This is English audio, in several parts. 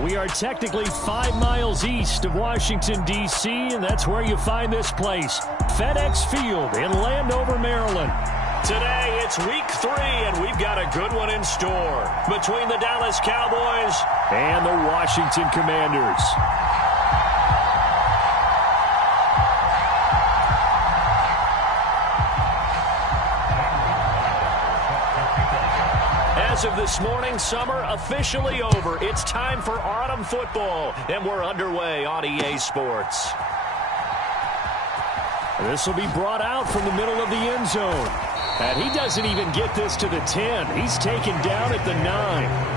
We are technically 5 miles east of Washington, D.C., and that's where you find this place, FedEx Field in Landover, Maryland. Today, it's week 3, and we've got a good one in store between the Dallas Cowboys and the Washington Commanders. As of this morning, summer officially over. It's time for autumn football, and we're underway on EA Sports. This will be brought out from the middle of the end zone. And he doesn't even get this to the 10. He's taken down at the 9.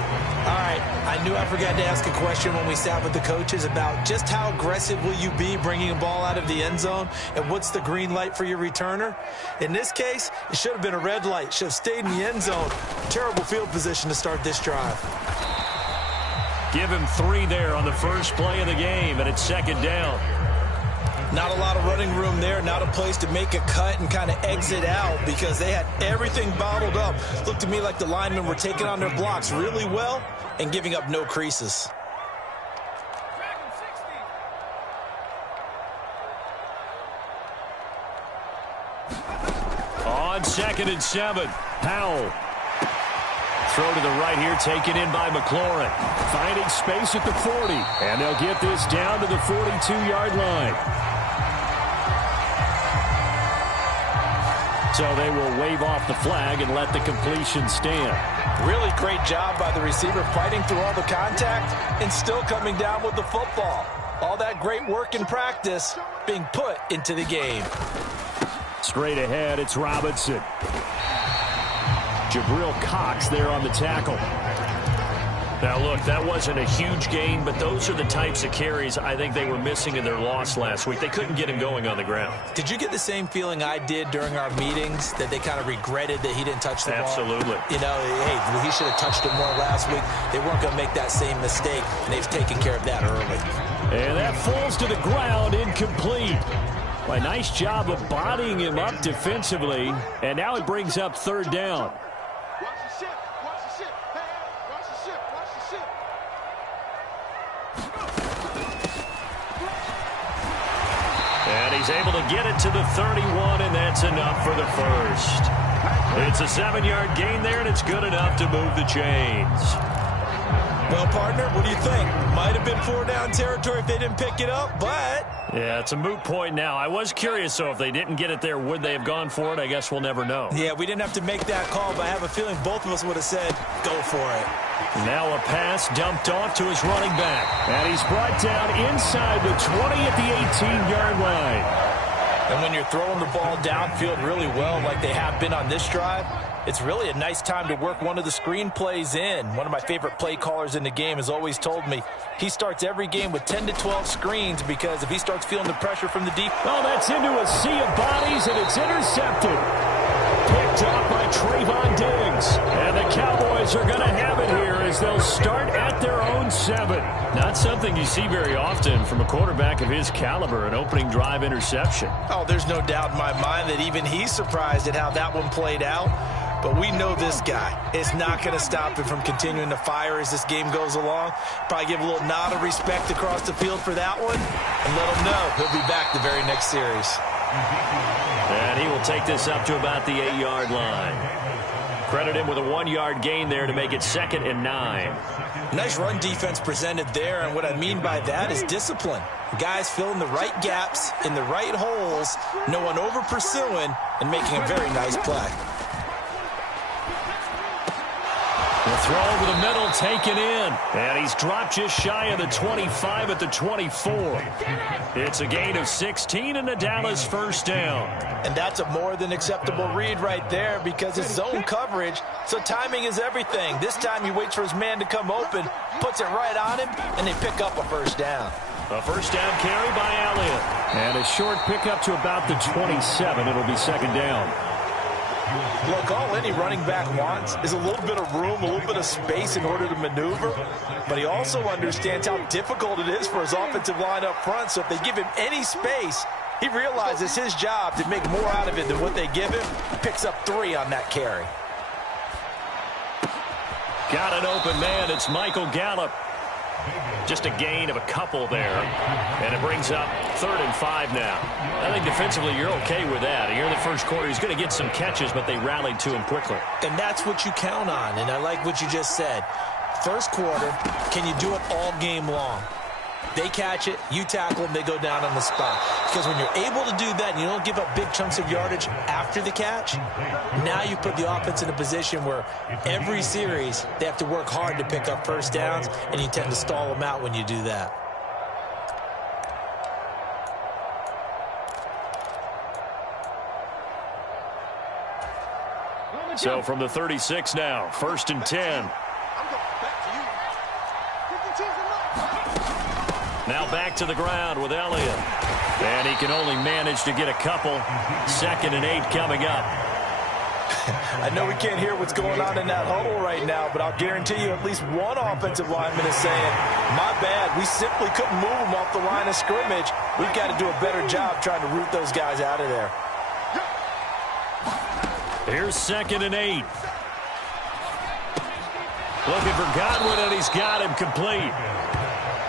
All right, I knew I forgot to ask a question when we sat with the coaches about just how aggressive will you be bringing a ball out of the end zone, and what's the green light for your returner? In this case, it should have been a red light. Should have stayed in the end zone. Terrible field position to start this drive. Give him 3 there on the first play of the game, and it's second down. Not a lot of running room there, not a place to make a cut and kind of exit out because they had everything bottled up. Looked to me like the linemen were taking on their blocks really well and giving up no creases. On 2nd and 7, Powell. Throw to the right here, taken in by McLaurin. Finding space at the 40, and they'll get this down to the 42-yard line. So they will wave off the flag and let the completion stand. Really great job by the receiver fighting through all the contact and still coming down with the football. All that great work in practice being put into the game. Straight ahead, it's Robinson. Jabril Cox there on the tackle. Now, look, that wasn't a huge gain, but those are the types of carries I think they were missing in their loss last week. They couldn't get him going on the ground. Did you get the same feeling I did during our meetings, that they kind of regretted that he didn't touch the ball? Absolutely. You know, hey, he should have touched it more last week. They weren't going to make that same mistake, and they've taken care of that early. And that falls to the ground, incomplete. A nice job of bodying him up defensively, and now it brings up 3rd down. He's able to get it to the 31, and that's enough for the first. It's a 7-yard gain there, and it's good enough to move the chains. Well, partner, what do you think? Might have been 4-down territory if they didn't pick it up, but... Yeah, it's a moot point now. I was curious, so if they didn't get it there, would they have gone for it? I guess we'll never know. Yeah, we didn't have to make that call, but I have a feeling both of us would have said, go for it. Now a pass dumped off to his running back. And he's brought down inside the 20 at the 18-yard line. And when you're throwing the ball downfield really well like they have been on this drive, it's really a nice time to work one of the screen plays in. One of my favorite play callers in the game has always told me he starts every game with 10 to 12 screens because if he starts feeling the pressure from the deep... Oh, that's into a sea of bodies, and it's intercepted. Picked up by Trayvon Diggs. And the Cowboys are going to have it here as they'll start at their own 7. Not something you see very often from a quarterback of his caliber, an opening drive interception. Oh, there's no doubt in my mind that even he's surprised at how that one played out. But we know this guy. It's not going to stop him from continuing to fire as this game goes along. Probably give a little nod of respect across the field for that one. And let him know he'll be back the very next series. And he will take this up to about the 8-yard line. Credit him with a 1-yard gain there to make it 2nd and 9. Nice run defense presented there, and what I mean by that is discipline. Guys filling the right gaps in the right holes, no one over-pursuing, and making a very nice play. The throw over the middle, taken in. And he's dropped just shy of the 25 at the 24. It's a gain of 16 and a Dallas first down. And that's a more than acceptable read right there because it's zone coverage, so timing is everything. This time he waits for his man to come open, puts it right on him, and they pick up a first down. A first down carry by Elliott. And a short pickup to about the 27. It'll be 2nd down. Look, all any running back wants is a little bit of room, a little bit of space in order to maneuver. But he also understands how difficult it is for his offensive line up front. So if they give him any space, he realizes his job to make more out of it than what they give him. Picks up 3 on that carry. Got an open man. It's Michael Gallup. Just a gain of a couple there. And it brings up 3rd and 5 now. I think defensively you're okay with that. Here in the first quarter, he's going to get some catches, but they rallied to him quickly. And that's what you count on, and I like what you just said. First quarter, can you do it all game long? They catch it, you tackle them, they go down on the spot. Because when you're able to do that and you don't give up big chunks of yardage after the catch, now you put the offense in a position where every series they have to work hard to pick up first downs, and you tend to stall them out when you do that. So from the 36 now, 1st and 10. Now back to the ground with Elliott. And he can only manage to get a couple. 2nd and 8 coming up. I know we can't hear what's going on in that huddle right now, but I'll guarantee you at least one offensive lineman is saying, my bad, we simply couldn't move them off the line of scrimmage. We've got to do a better job trying to root those guys out of there. Here's 2nd and 8. Looking for Godwin, and he's got him complete.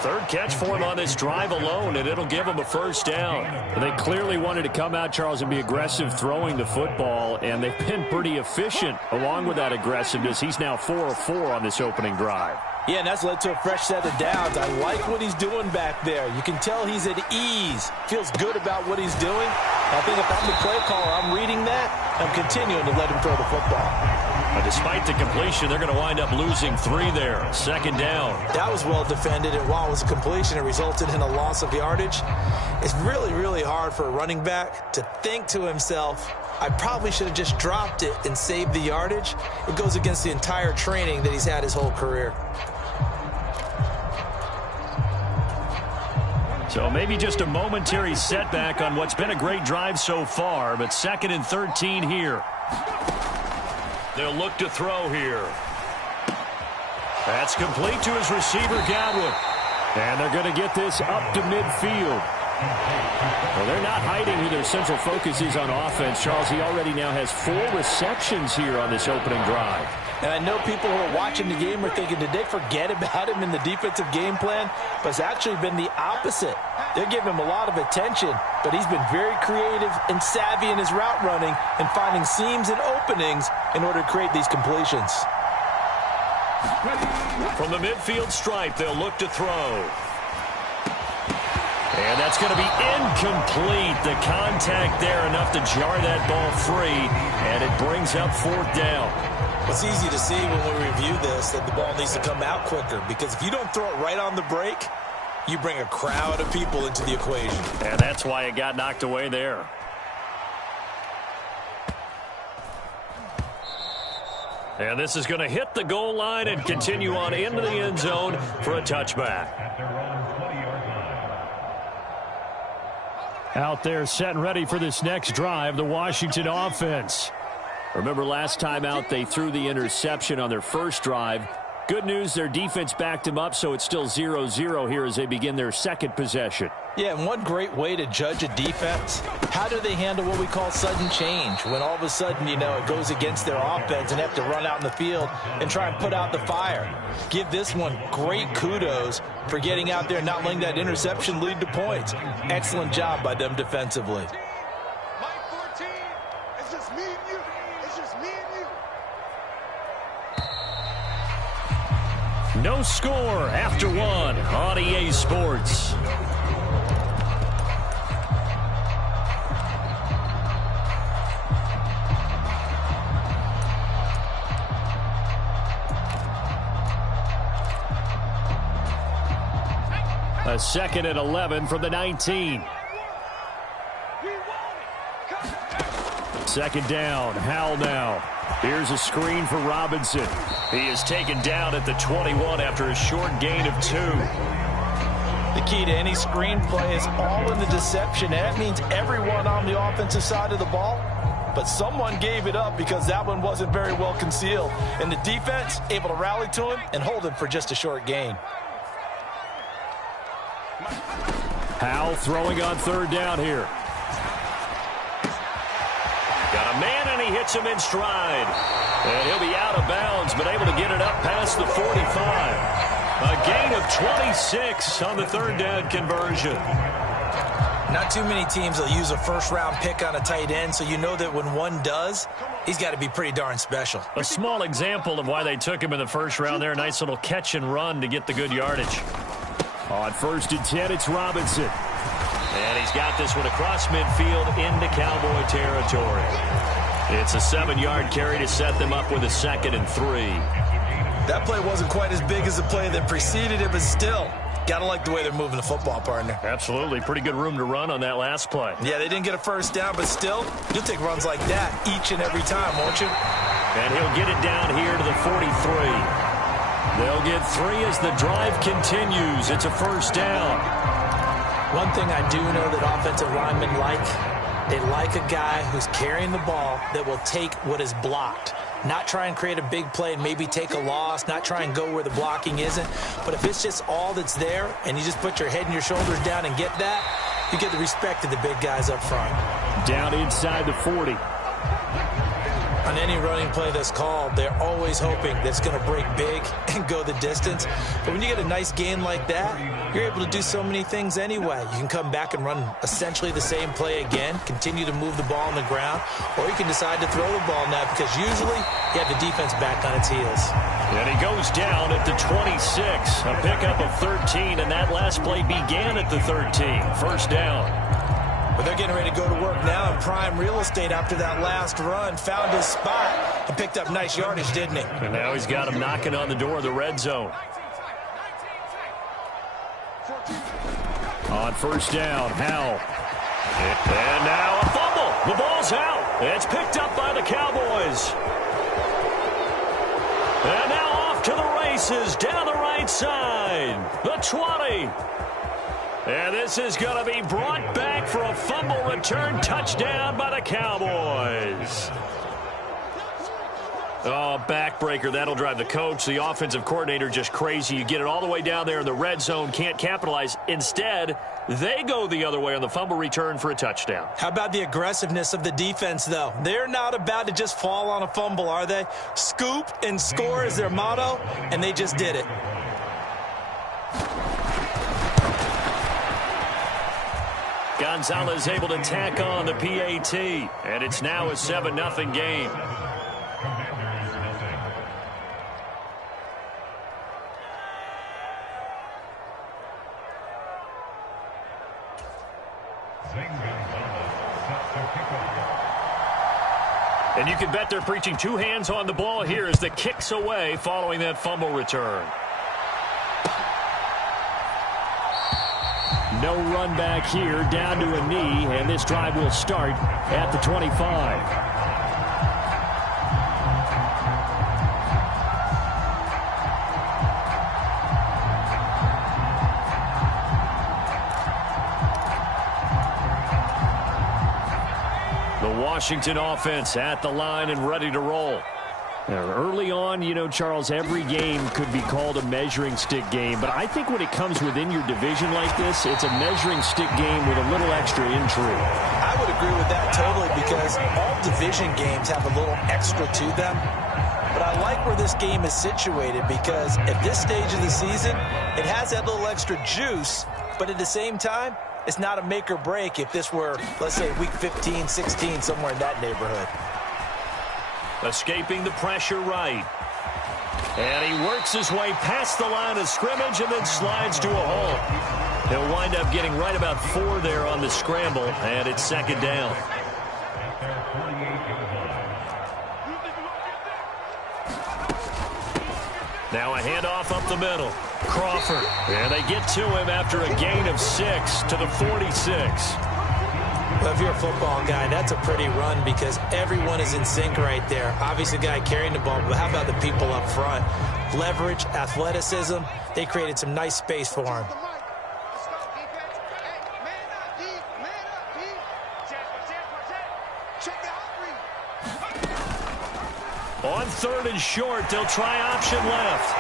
3rd catch for him on this drive alone, and it'll give him a first down. They clearly wanted to come out, Charles, and be aggressive throwing the football, and they've been pretty efficient along with that aggressiveness. He's now 4 of 4 on this opening drive. Yeah, and that's led to a fresh set of downs. I like what he's doing back there. You can tell he's at ease. Feels good about what he's doing. I think if I'm the play caller, I'm reading that. I'm continuing to let him throw the football. But despite the completion, they're going to wind up losing 3 there. 2nd down. That was well defended, and while it was a completion, it resulted in a loss of yardage. It's really, really hard for a running back to think to himself, I probably should have just dropped it and saved the yardage. It goes against the entire training that he's had his whole career. So maybe just a momentary setback on what's been a great drive so far, but 2nd and 13 here. They'll look to throw here. That's complete to his receiver, Godwin. And they're going to get this up to midfield. Well, they're not hiding who their central focus is on offense. Charles, he already now has 4 receptions here on this opening drive. And I know people who are watching the game are thinking, did they forget about him in the defensive game plan? But it's actually been the opposite. They're giving him a lot of attention, but he's been very creative and savvy in his route running and finding seams and openings in order to create these completions. From the midfield stripe, they'll look to throw. And that's going to be incomplete. The contact there enough to jar that ball free, and it brings up 4th down. It's easy to see when we review this that the ball needs to come out quicker, because if you don't throw it right on the break, you bring a crowd of people into the equation. And that's why it got knocked away there. And this is going to hit the goal line and continue on into the end zone for a touchback. Out there set and ready for this next drive, the Washington offense. Remember last time out they threw the interception on their first drive. Good news, their defense backed him up, so it's still 0-0 here as they begin their 2nd possession. Yeah, and one great way to judge a defense, how do they handle what we call sudden change? When all of a sudden, you know, it goes against their offense and have to run out in the field and try and put out the fire. Give this one great kudos for getting out there and not letting that interception lead to points. Excellent job by them defensively. No score after 1 on EA Sports. A 2nd and 11 from the 19. 2nd down, Howell now. Here's a screen for Robinson. He is taken down at the 21 after a short gain of 2. The key to any screen play is all in the deception. And that means everyone on the offensive side of the ball. But someone gave it up because that one wasn't very well concealed. And the defense able to rally to him and hold him for just a short gain. Howell throwing on 3rd down here. Got a man, and he hits him in stride. And he'll be out of bounds, but able to get it up past the 45. A gain of 26 on the third down conversion. Not too many teams will use a first-round pick on a tight end, so you know that when one does, he's got to be pretty darn special. A small example of why they took him in the first round there. A nice little catch and run to get the good yardage. On 1st and 10, it's Robinson. And he's got this one across midfield into Cowboy territory. It's a 7-yard carry to set them up with a 2nd and 3. That play wasn't quite as big as the play that preceded it, but still, got to like the way they're moving the football, partner. Absolutely. Pretty good room to run on that last play. Yeah, they didn't get a first down, but still, you'll take runs like that each and every time, won't you? And he'll get it down here to the 43. They'll get 3 as the drive continues. It's a first down. One thing I do know that offensive linemen like, they like a guy who's carrying the ball that will take what is blocked. Not try and create a big play and maybe take a loss, not try and go where the blocking isn't. But if it's just all that's there and you just put your head and your shoulders down and get that, you get the respect of the big guys up front. Down inside the 40. On any running play that's called, they're always hoping that it's going to break big and go the distance. But when you get a nice gain like that, you're able to do so many things anyway. You can come back and run essentially the same play again, continue to move the ball on the ground, or you can decide to throw the ball now because usually you have the defense back on its heels. And he goes down at the 26. A pickup of 13, and that last play began at the 13. First down. But they're getting ready to go to work now in prime real estate after that last run. Found his spot and picked up nice yardage, didn't he? And now he's got him knocking on the door of the red zone. On first down, Howell. And now a fumble. The ball's out. It's picked up by the Cowboys. And now off to the races down the right side. The 20. And this is going to be brought back for a fumble return touchdown by the Cowboys. Oh, backbreaker. That'll drive the coach, the offensive coordinator, just crazy. You get it all the way down there in the red zone, can't capitalize. Instead, they go the other way on the fumble return for a touchdown. How about the aggressiveness of the defense, though? They're not about to just fall on a fumble, are they? Scoop and score is their motto, and they just did it. Gonzalez able to tack on the PAT, and it's now a 7-0 game. And you can bet they're preaching 2 hands on the ball here as the kick's away following that fumble return. No run back here, down to a knee, and this drive will start at the 25. The Washington offense at the line and ready to roll. Early on, you know, Charles, every game could be called a measuring stick game. But I think when it comes within your division like this, it's a measuring stick game with a little extra intrigue. I would agree with that totally because all division games have a little extra to them. But I like where this game is situated because at this stage of the season, it has that little extra juice. But at the same time, it's not a make or break if this were, let's say, week 15, 16, somewhere in that neighborhood. Escaping the pressure right. And he works his way past the line of scrimmage and then slides to a hole. He'll wind up getting right about 4 there on the scramble, and it's 2nd down. Now a handoff up the middle. Crawford. And they get to him after a gain of 6 to the 46. Well, if you're a football guy, that's a pretty run because everyone is in sync right there. Obviously, the guy carrying the ball, but how about the people up front? Leverage, athleticism, they created some nice space for him. On 3rd and short, they'll try option left.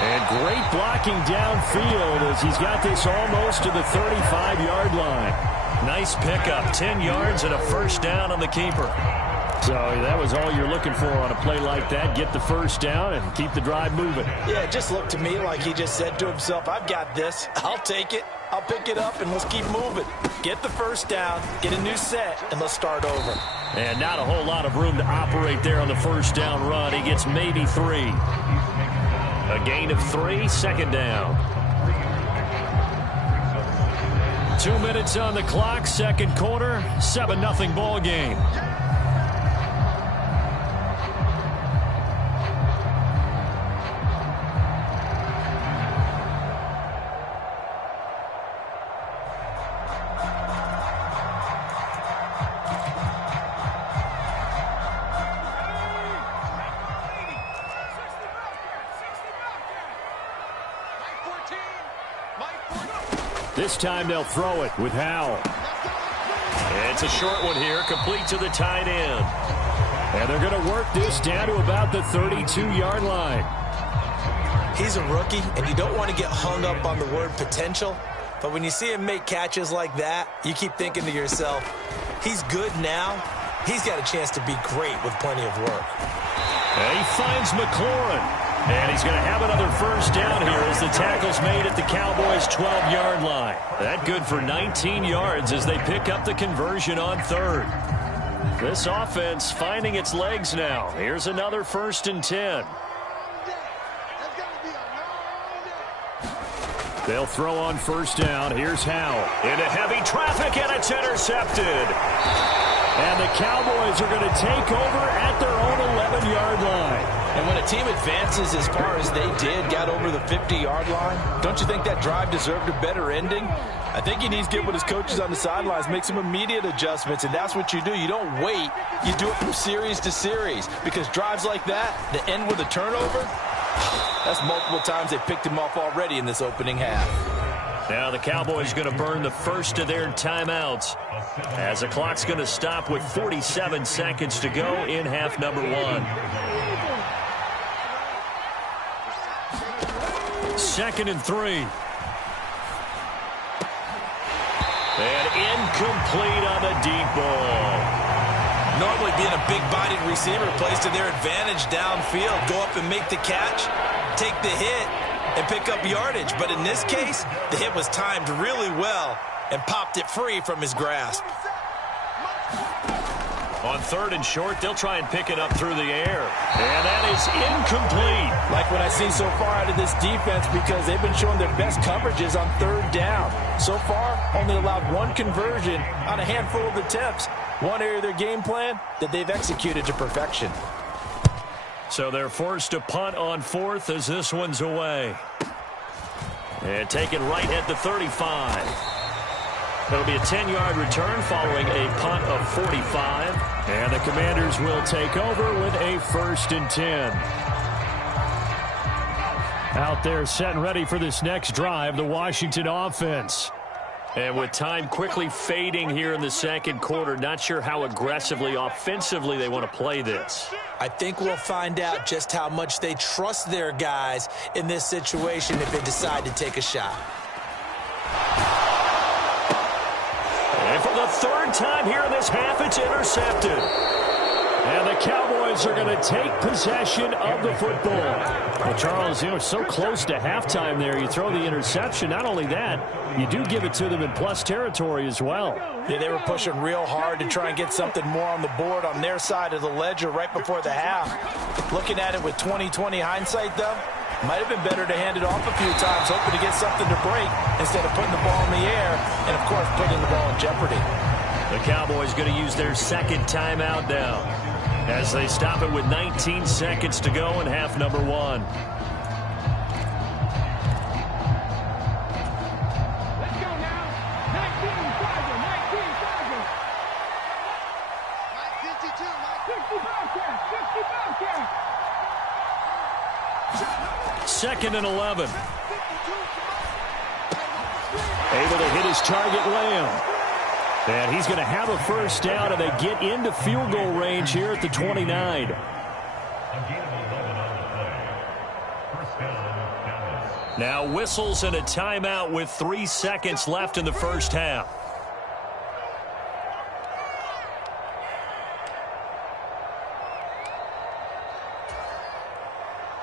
And great blocking downfield as he's got this almost to the 35-yard line. Nice pickup, 10 yards and a first down on the keeper. So that was all you're looking for on a play like that. Get the first down and keep the drive moving. Yeah, it just looked to me like he just said to himself, I've got this. I'll take it. I'll pick it up, and let's keep moving. Get the first down, get a new set, and let's start over. And not a whole lot of room to operate there on the first down run. He gets maybe 3. A gain of 3, second down. 2 minutes on the clock, second quarter, 7-0 ball game. This time they'll throw it with Howell. It's a short one here, complete to the tight end. And they're going to work this down to about the 32-yard line. He's a rookie, and you don't want to get hung up on the word potential. But when you see him make catches like that, you keep thinking to yourself, he's good now. He's got a chance to be great with plenty of work. And he finds McLaurin. And he's going to have another first down here as the tackle's made at the Cowboys' 12-yard line. That good for 19 yards as they pick up the conversion on third. This offense finding its legs now. Here's another 1st and 10. They'll throw on first down. Here's Howell. Into heavy traffic, and it's intercepted. And the Cowboys are going to take over at their own 11-yard line. And when a team advances as far as they did, got over the 50-yard line, don't you think that drive deserved a better ending? I think he needs to get with his coaches on the sidelines, make some immediate adjustments, and that's what you do. You don't wait. You do it from series to series, because drives like that end with a turnover, that's multiple times they picked him off already in this opening half. Now the Cowboys going to burn the first of their timeouts as the clock's going to stop with 47 seconds to go in half number 1. 2nd and 3. And incomplete on the deep ball. Normally being a big-bodied receiver plays to their advantage downfield. Go up and make the catch, take the hit, and pick up yardage. But in this case, the hit was timed really well and popped it free from his grasp. On 3rd and short, they'll try and pick it up through the air. And that is incomplete. Like what I see so far out of this defense, because they've been showing their best coverages on 3rd down. So far, only allowed 1 conversion on a handful of attempts. One area of their game plan that they've executed to perfection. So they're forced to punt on 4th as this one's away. And taken right at the 35. It'll be a 10-yard return following a punt of 45. And the Commanders will take over with a 1st and 10. Out there set and ready for this next drive, the Washington offense. And with time quickly fading here in the second quarter, not sure how aggressively, offensively they want to play this. I think we'll find out just how much they trust their guys in this situation if they decide to take a shot. And for the 3rd time here in this half, it's intercepted. And the Cowboys are going to take possession of the football. Well, Charles, you know, so close to halftime there. You throw the interception. Not only that, you do give it to them in plus territory as well. Yeah, they were pushing real hard to try and get something more on the board on their side of the ledger right before the half. Looking at it with 20/20 hindsight, though, might have been better to hand it off a few times, hoping to get something to break instead of putting the ball in the air and, of course, putting the ball in jeopardy. The Cowboys going to use their 2nd timeout now as they stop it with 19 seconds to go in half number 1. Let's go now. 19 Tiger, 19 Tiger. 52, 60 Bobcat, 60 Bobcat. 2nd and 11. Able to hit his target, Lamb. And he's going to have a first down, and they get into field goal range here at the 29. Now whistles and a timeout with 3 seconds left in the first half.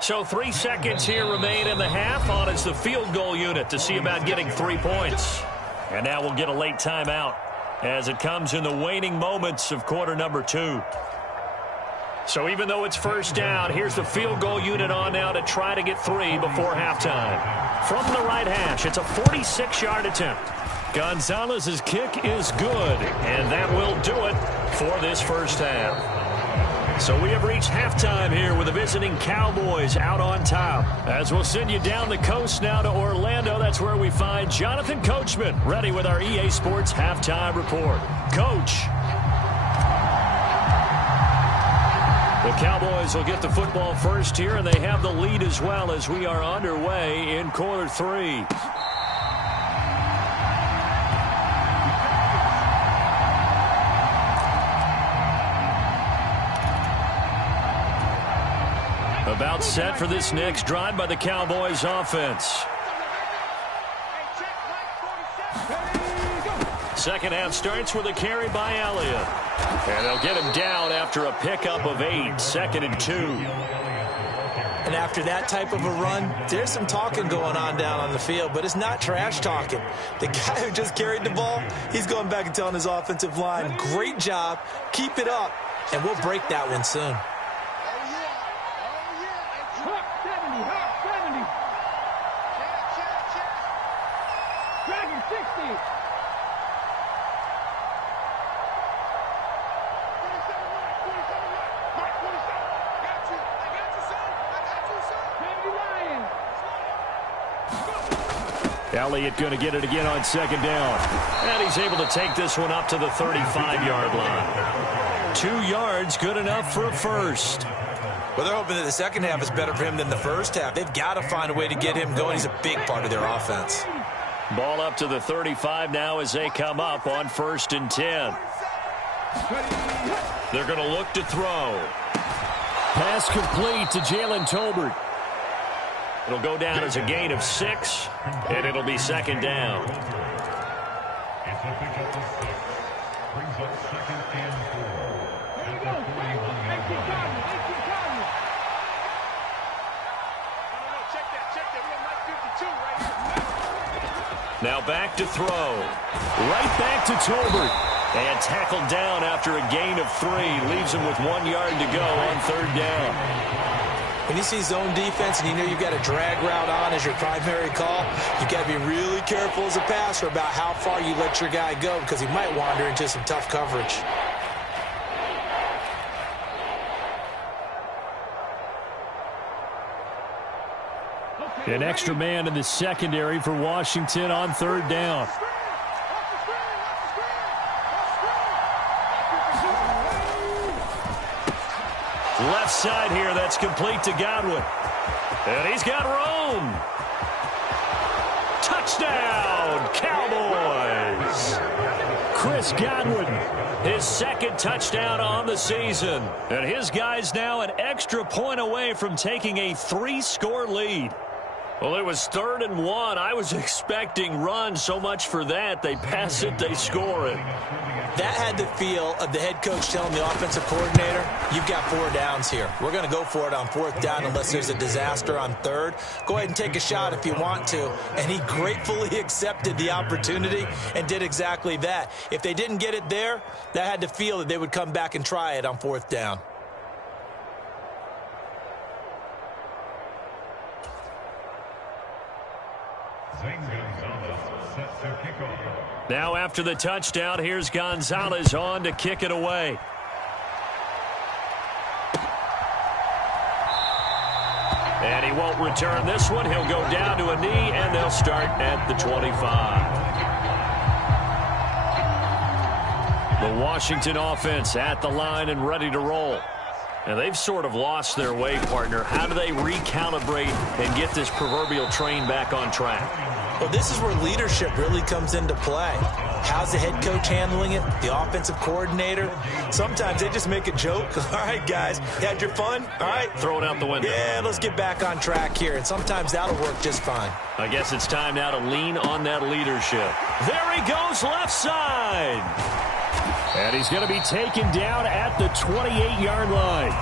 So 3 seconds here remain in the half. On is the field goal unit to see about getting 3 points. And now we'll get a late timeout as it comes in the waning moments of quarter number 2. So even though it's first down, here's the field goal unit on now to try to get 3 before halftime. From the right hash, it's a 46-yard attempt. Gonzalez's kick is good, and that will do it for this first half. So we have reached halftime here with the visiting Cowboys out on top. As we'll send you down the coast now to Orlando, that's where we find Jonathan Coachman ready with our EA Sports halftime report. Coach. The Cowboys will get the football first here, and they have the lead as well as we are underway in quarter 3. About set for this next drive by the Cowboys offense. Second half starts with a carry by Elliott. And they'll get him down after a pickup of 8, 2nd and 2. And after that type of a run, there's some talking going on down on the field, but it's not trash talking. The guy who just carried the ball, he's going back and telling his offensive line, great job, keep it up, and we'll break that one soon. Elliott going to get it again on 2nd down. And he's able to take this one up to the 35-yard line. 2 yards, good enough for a first. Well, they're hoping that the second half is better for him than the first half. They've got to find a way to get him going. He's a big part of their offense. Ball up to the 35 now as they come up on 1st and 10. They're going to look to throw. Pass complete to Jalen Tolbert. It'll go down as a gain of 6, and it'll be 2nd down. Now back to throw. Right back to Tolbert. And tackled down after a gain of 3. Leaves him with 1 yard to go on 3rd down. When you see zone defense and you know you've got a drag route on as your primary call, you've got to be really careful as a passer about how far you let your guy go because he might wander into some tough coverage. An extra man in the secondary for Washington on 3rd down. Left side here, that's complete to Godwin. And he's got room. Touchdown, Cowboys. Chris Godwin, his 2nd touchdown on the season. And his guys now an extra point away from taking a 3-score lead. Well, it was 3rd and 1. I was expecting run, so much for that. They pass it, they score it. That had the feel of the head coach telling the offensive coordinator, you've got 4 downs here. We're going to go for it on 4th down unless there's a disaster on 3rd. Go ahead and take a shot if you want to. And he gratefully accepted the opportunity and did exactly that. If they didn't get it there, that had the feel that they would come back and try it on 4th down. Now after the touchdown, here's Gonzalez on to kick it away. And he won't return this one. He'll go down to a knee, and they'll start at the 25. The Washington offense at the line and ready to roll. And they've sort of lost their way, partner. How do they recalibrate and get this proverbial train back on track? Well, this is where leadership really comes into play. How's the head coach handling it? The offensive coordinator? Sometimes they just make a joke. All right, guys, you had your fun? All right. Throw it out the window. Yeah, let's get back on track here. And sometimes that'll work just fine. I guess it's time now to lean on that leadership. There he goes, left side. And he's going to be taken down at the 28-yard line.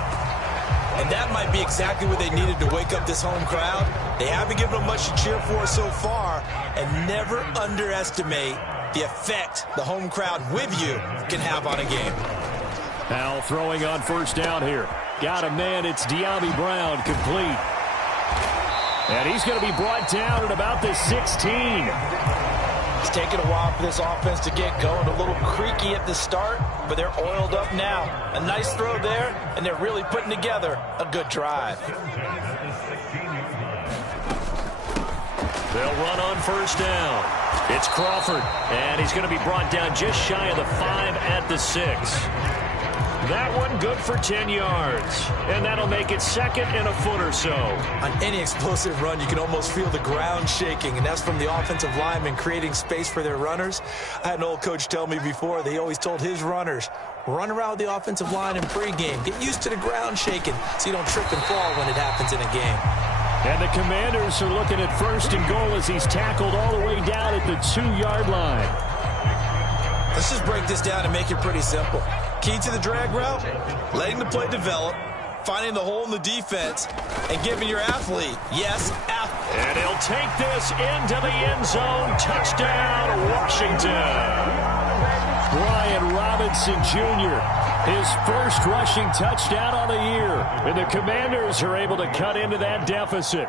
And that might be exactly what they needed to wake up this home crowd. They haven't given them much to cheer for so far, and never underestimate the effect the home crowd with you can have on a game. Now throwing on first down here. Got a man, it's De'Ami Brown, complete. And he's going to be brought down at about the 16. It's taken a while for this offense to get going. A little creaky at the start, but they're oiled up now. A nice throw there, and they're really putting together a good drive. They'll run on first down. It's Crawford, and he's going to be brought down just shy of the 5 at the 6. That one good for 10 yards, and that'll make it second and a foot or so. On any explosive run, you can almost feel the ground shaking, and that's from the offensive linemen creating space for their runners. I had an old coach tell me before, they always told his runners, run around the offensive line in pregame. Get used to the ground shaking so you don't trip and fall when it happens in a game. And the Commanders are looking at first and goal as he's tackled all the way down at the 2-yard line. Let's just break this down and make it pretty simple. Key to the drag route, letting the play develop, finding the hole in the defense, and giving your athlete, yes, athlete. And he'll take this into the end zone. Touchdown, Washington. Brian Robinson Jr., his first rushing touchdown on the year. And the Commanders are able to cut into that deficit.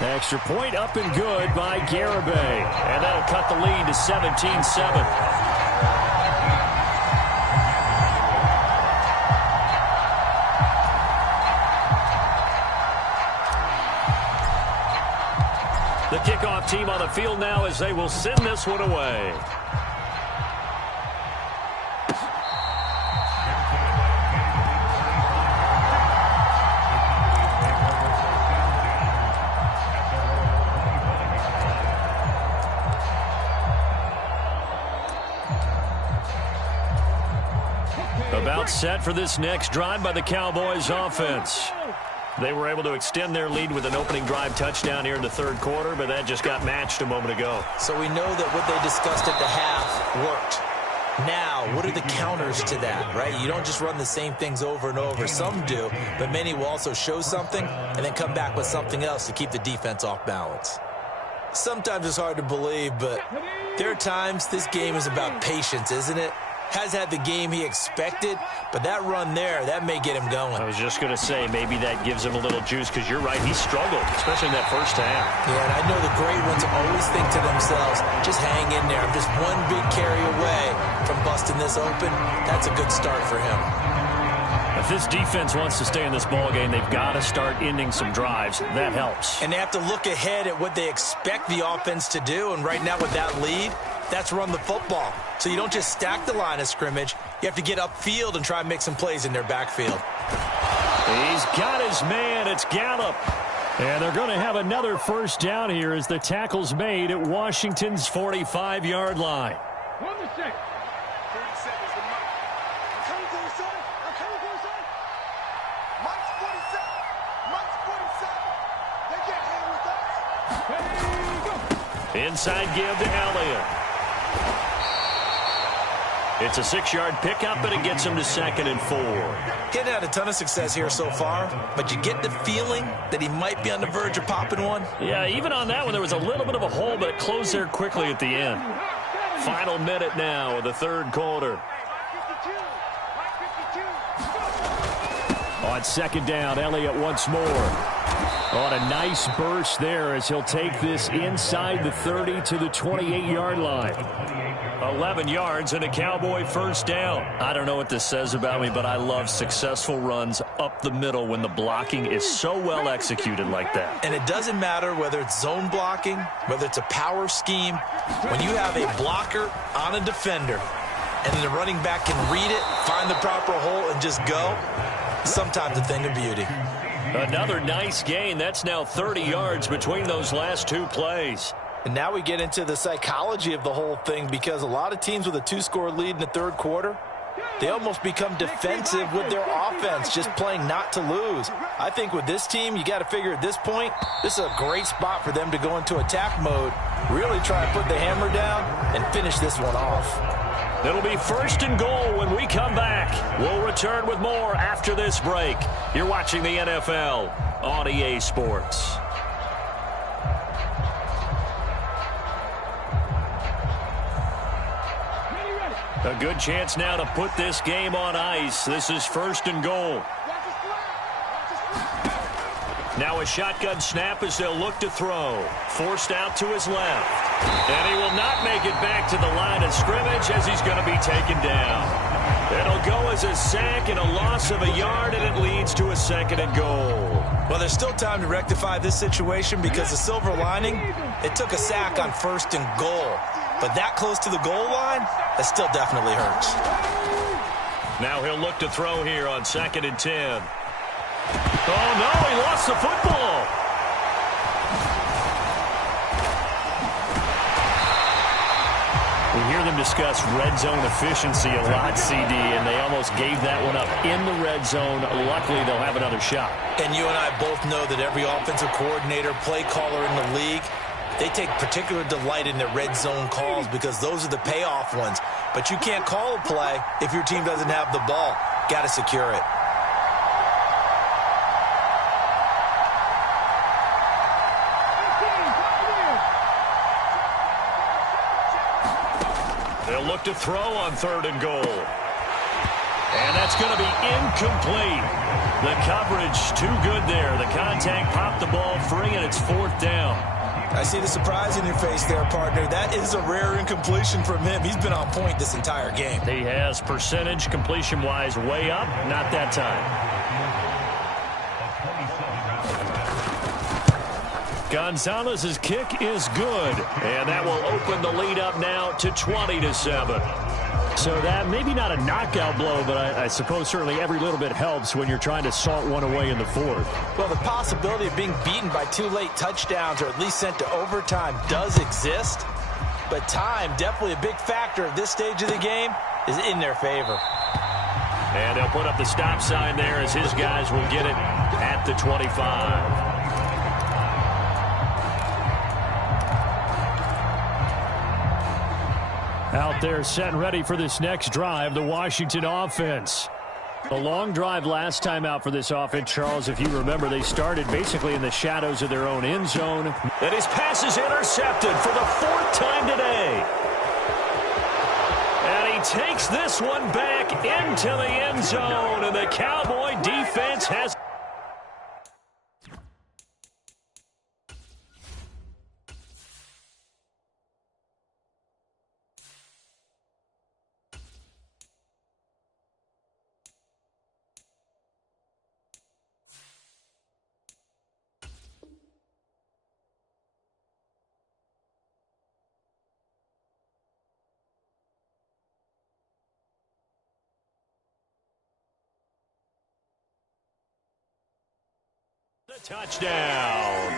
Extra point up and good by Garibay. And that'll cut the lead to 17-7. The kickoff team on the field now as they will send this one away. About set for this next drive by the Cowboys offense. They were able to extend their lead with an opening drive touchdown here in the third quarter, but that just got matched a moment ago. So we know that what they discussed at the half worked. Now, what are the counters to that, right? You don't just run the same things over and over. Some do, but many will also show something and then come back with something else to keep the defense off balance. Sometimes it's hard to believe, but there are times this game is about patience, isn't it? Has had the game he expected, but that run there, that may get him going. I was just going to say, maybe that gives him a little juice, because you're right, he struggled, especially in that first half. Yeah, and I know the great ones always think to themselves, just hang in there. I'm just one big carry away from busting this open. That's a good start for him. If this defense wants to stay in this ballgame, they've got to start ending some drives. That helps. And they have to look ahead at what they expect the offense to do, and right now with that lead, that's run the football. So you don't just stack the line of scrimmage. You have to get upfield and try and make some plays in their backfield. He's got his man. It's Gallup. And they're going to have another first down here as the tackle's made at Washington's 45-yard line. On the 6. 30 seconds to Mike. I'm coming to you, son. I'm coming to you, son. Mike's 47. Mike's 47. They can't hang with us. Hey, go. Inside give to Elliott. It's a 6-yard pickup, but it gets him to 2nd and 4. Getting had a ton of success here so far, but you get the feeling that he might be on the verge of popping one. Yeah, even on that one, there was a little bit of a hole, but it closed there quickly at the end. Final minute now of the third quarter. On second down, Elliott once more. On a nice burst there as he'll take this inside the 30 to the 28-yard line. 11 yards and a Cowboy first down. I don't know what this says about me, but I love successful runs up the middle when the blocking is so well executed like that. And it doesn't matter whether it's zone blocking, whether it's a power scheme. When you have a blocker on a defender and the running back can read it, find the proper hole, and just go, sometimes a thing of beauty. Another nice gain. That's now 30 yards between those last two plays. And now we get into the psychology of the whole thing, because a lot of teams with a 2-score lead in the third quarter, They almost become defensive with their offense, just playing not to lose. I think with this team, you got to figure at this point, this is a great spot for them to go into attack mode, really try to put the hammer down and finish this one off. It'll be 1st and goal when we come back. We'll return with more after this break. You're watching the NFL on EA Sports. A good chance now to put this game on ice. This is 1st and goal. Now a shotgun snap as they'll look to throw. Forced out to his left. And he will not make it back to the line of scrimmage as he's going to be taken down. It'll go as a sack and a loss of a yard, and it leads to a 2nd and goal. Well, there's still time to rectify this situation because the silver lining, it took a sack on 1st and goal. But that close to the goal line, that still definitely hurts. Now he'll look to throw here on 2nd and 10. Oh, no, he lost the football. We hear them discuss red zone efficiency a lot, CD, and they almost gave that one up in the red zone. Luckily, they'll have another shot. And you and I both know that every offensive coordinator, play caller in the league, they take particular delight in their red zone calls because those are the payoff ones. But you can't call a play if your team doesn't have the ball. Got to secure it. They'll look to throw on 3rd and goal. And that's going to be incomplete. The coverage too good there. The contact popped the ball free, and it's 4th down. I see the surprise in your face there, partner. That is a rare incompletion from him. He's been on point this entire game. He has percentage completion-wise way up. Not that time. Gonzalez's kick is good. And that will open the lead up now to 20-7. So that maybe not a knockout blow, but I suppose certainly every little bit helps when you're trying to salt one away in the 4th. Well, the possibility of being beaten by 2 late touchdowns or at least sent to overtime does exist. But time, definitely a big factor at this stage of the game, is in their favor. And they'll put up the stop sign there as his guys will get it at the 25. Out there set and ready for this next drive, the Washington offense. A long drive last time out for this offense, Charles. If you remember, they started basically in the shadows of their own end zone. And his pass is intercepted for the 4th time today. And he takes this one back into the end zone, and the Cowboy defense has... Touchdown.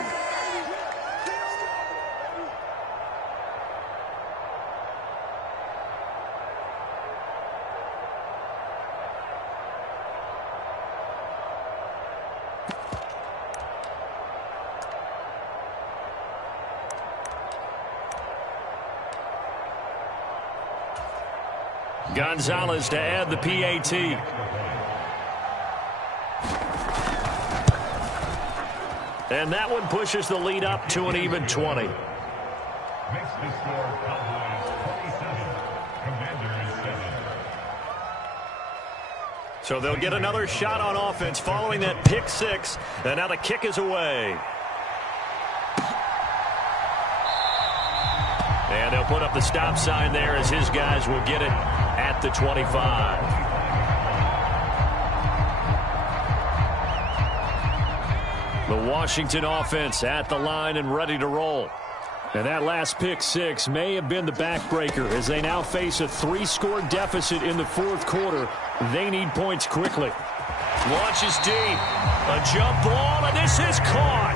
Gonzalez to add the PAT. And that one pushes the lead up to an even 20. So they'll get another shot on offense following that pick 6. And now the kick is away. And they'll put up the stop sign there as his guys will get it at the 25. The Washington offense at the line and ready to roll. And that last pick 6 may have been the backbreaker as they now face a 3-score deficit in the 4th quarter. They need points quickly. Launches deep. A jump ball, and this is caught.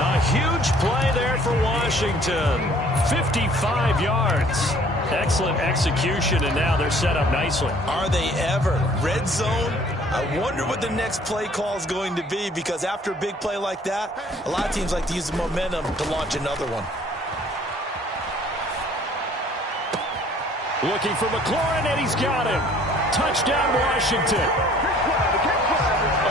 A huge play there for Washington. 55 yards. Excellent execution, and now they're set up nicely. Are they ever? Red zone? I wonder what the next play call is going to be, because after a big play like that, a lot of teams like to use the momentum to launch another one. Looking for McLaurin, and he's got him. Touchdown, Washington.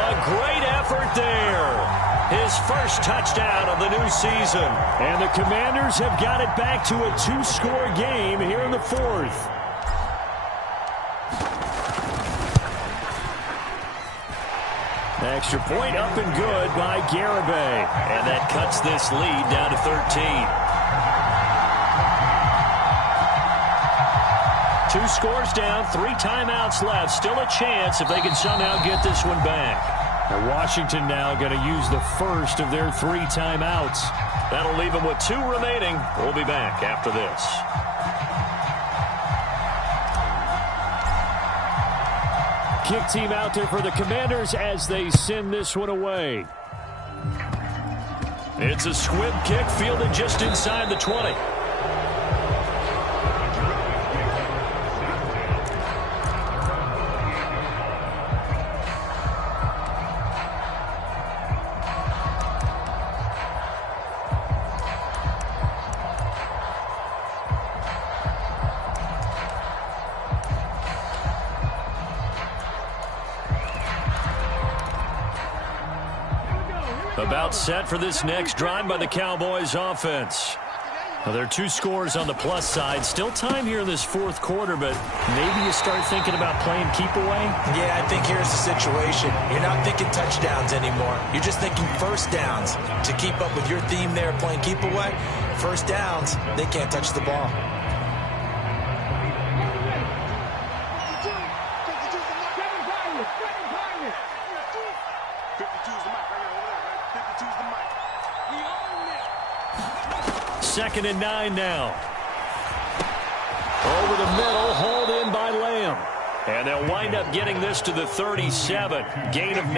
A great effort there. His first touchdown of the new season. And the Commanders have got it back to a 2-score game here in the fourth. Extra point up and good by Garibay. And that cuts this lead down to 13. 2 scores down, 3 timeouts left. Still a chance if they can somehow get this one back. And Washington now going to use the first of their 3 timeouts. That'll leave them with 2 remaining. We'll be back after this. Kick team out there for the Commanders as they send this one away. It's a squib kick fielded just inside the 20. About set for this next drive by the Cowboys offense. Well, there are 2 scores on the plus side. Still time here in this fourth quarter, but maybe you start thinking about playing keep away? Yeah, I think here's the situation. You're not thinking touchdowns anymore. You're just thinking first downs. To keep up with your theme there, playing keep away, first downs, they can't touch the ball. Second and 9 now. Over the middle, hauled in by Lamb. And they'll wind up getting this to the 37. Gain of 9.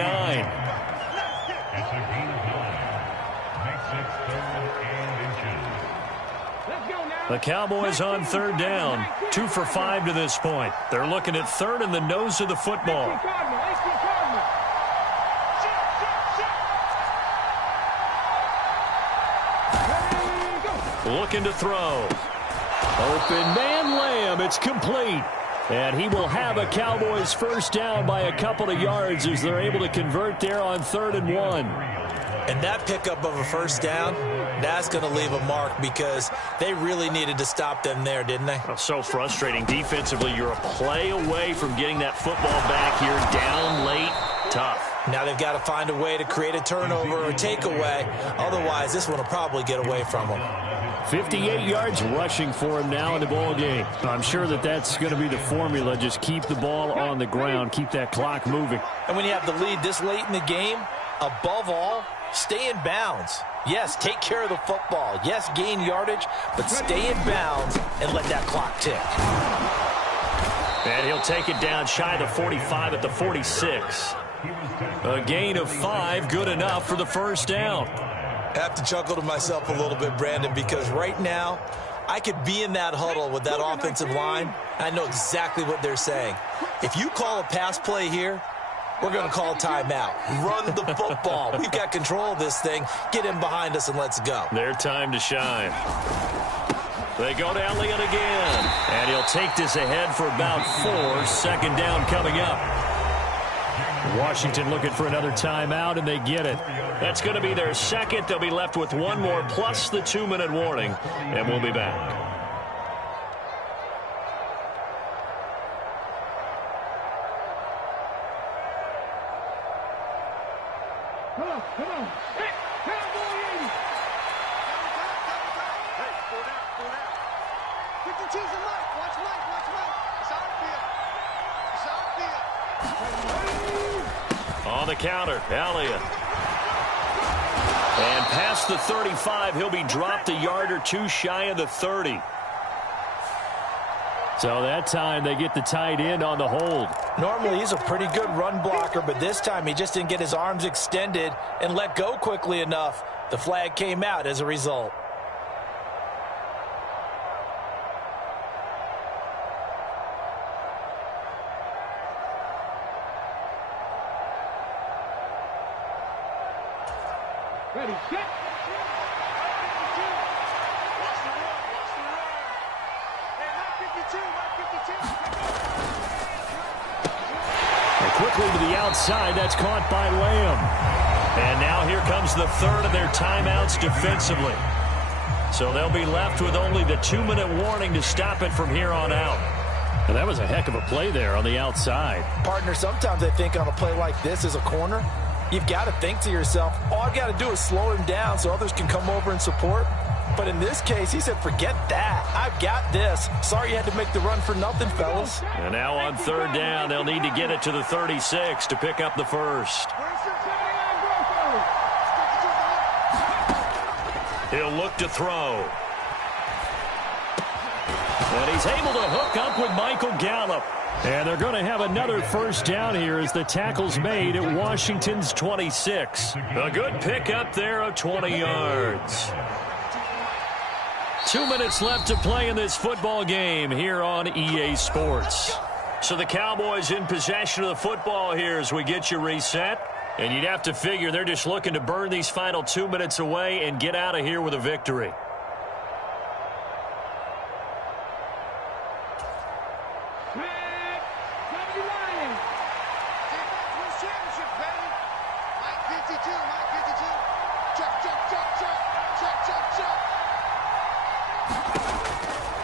The Cowboys on 3rd down. 2 for 5 to this point. They're looking at 3rd and the nose of the football. Looking to throw. Open man Lamb. It's complete. And he will have a Cowboys first down by a couple of yards as they're able to convert there on 3rd and 1. And that pickup of a first down, that's going to leave a mark because they really needed to stop them there, didn't they? Oh, so frustrating. Defensively, you're a play away from getting that football back here. Down late. Tough. Now they've got to find a way to create a turnover or takeaway. Otherwise, this one will probably get away from them. 58 yards rushing for him now in the ball game. I'm sure that that's going to be the formula. Just keep the ball on the ground. Keep that clock moving. And when you have the lead this late in the game, above all, stay in bounds. Yes, take care of the football. Yes, gain yardage, but stay in bounds and let that clock tick. And he'll take it down shy of the 45 at the 46. A gain of 5, good enough for the first down. I have to chuckle to myself a little bit, Brandon, because right now I could be in that huddle with that offensive line. I know exactly what they're saying. If you call a pass play here, we're going to call timeout. Run the football. We've got control of this thing. Get in behind us and let's go. Their time to shine. They go to Elliott again. And he'll take this ahead for about 4. Second down coming up. Washington looking for another timeout, and they get it. That's going to be their second. They'll be left with 1 more plus the 2-minute warning, and we'll be back. Come on. Hey, Cowboy 80. Hey, pull down. 52's the Mike. Watch Mike. It's outfield. On the counter, Elliott. And past the 35, he'll be dropped a yard or 2 shy of the 30. So that time they get the tight end on the hold. Normally he's a pretty good run blocker, but this time he just didn't get his arms extended and let go quickly enough. The flag came out as a result. Ready, set. Watch the run. Watch the run. Hey, Mike 52. Mike 52. And quickly to the outside. That's caught by Lamb. And now here comes the third of their timeouts defensively. So they'll be left with only the 2-minute warning to stop it from here on out. And that was a heck of a play there on the outside. Partner, sometimes I think on a play like this as a corner, you've got to think to yourself, all I've got to do is slow him down so others can come over and support. But in this case, he said, forget that. I've got this. Sorry you had to make the run for nothing, fellas. And now on third down, they'll need to get it to the 36 to pick up the first. He'll look to throw. And he's able to hook up with Michael Gallup. And they're going to have another first down here as the tackle's made at Washington's 26. A good pickup there of 20 yards. 2 minutes left to play in this football game here on EA Sports. So the Cowboys in possession of the football here as we get you reset. And you'd have to figure they're just looking to burn these final 2 minutes away and get out of here with a victory.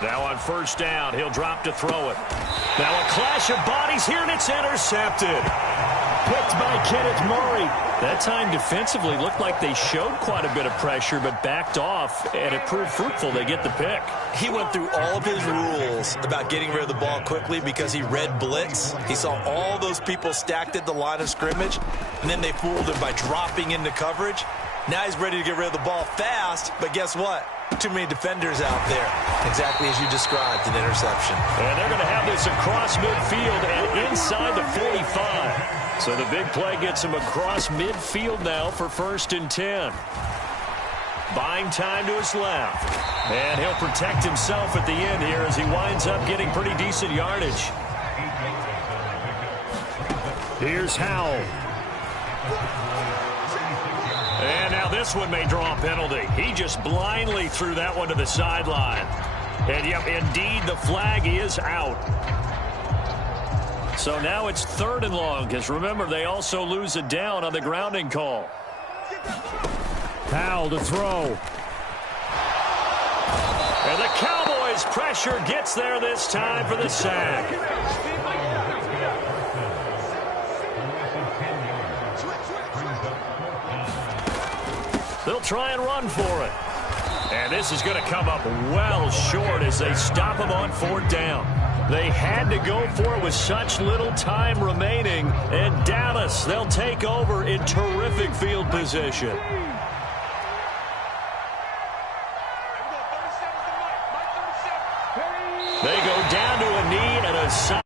Now on first down, he'll drop to throw it. Now a clash of bodies here, and it's intercepted. Picked by Kenneth Murray. That time defensively looked like they showed quite a bit of pressure, but backed off, and it proved fruitful. They get the pick. He went through all of his rules about getting rid of the ball quickly because he read blitz. He saw all those people stacked at the line of scrimmage, and then they fooled him by dropping into coverage. Now he's ready to get rid of the ball fast, but guess what? Too many defenders out there. Exactly as you described, an interception. And they're going to have this across midfield and inside the 45. So the big play gets him across midfield now for 1st and 10. Buying time to his left. And he'll protect himself at the end here as he winds up getting pretty decent yardage. Here's Howell. And now this one may draw a penalty. He just blindly threw that one to the sideline. And, yep, indeed, the flag is out. So now it's 3rd and long, because remember, they also lose a down on the grounding call. Howell to throw. And the Cowboys' pressure gets there this time for the sack. They'll try and run for it. And this is going to come up well short as they stop him on 4th down. They had to go for it with such little time remaining. And Dallas, they'll take over in terrific field position. They go down to a knee and a side.